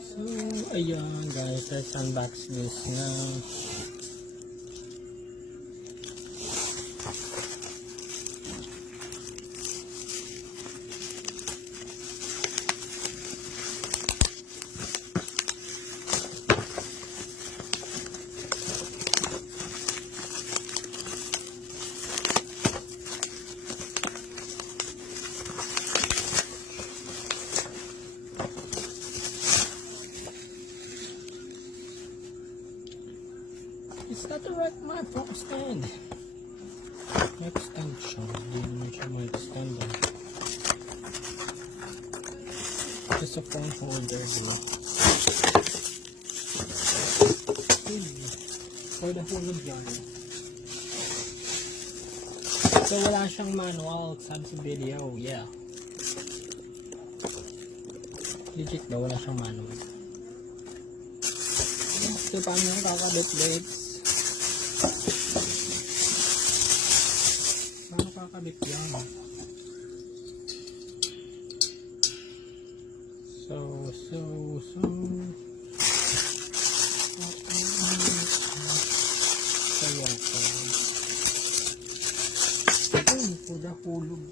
So, ayan guys, let's unbox this now. It's not the right microphone stand. Extend siya. Hindi naman siya ma-extend. Just a phone holder. For the whole of yan. So wala siyang manual. Sabi sa video. Yeah. Legit ba? Wala siyang manual. So paano yung kakabit blades? Paano kakabit yan? So yan. Ayun, for the hulog.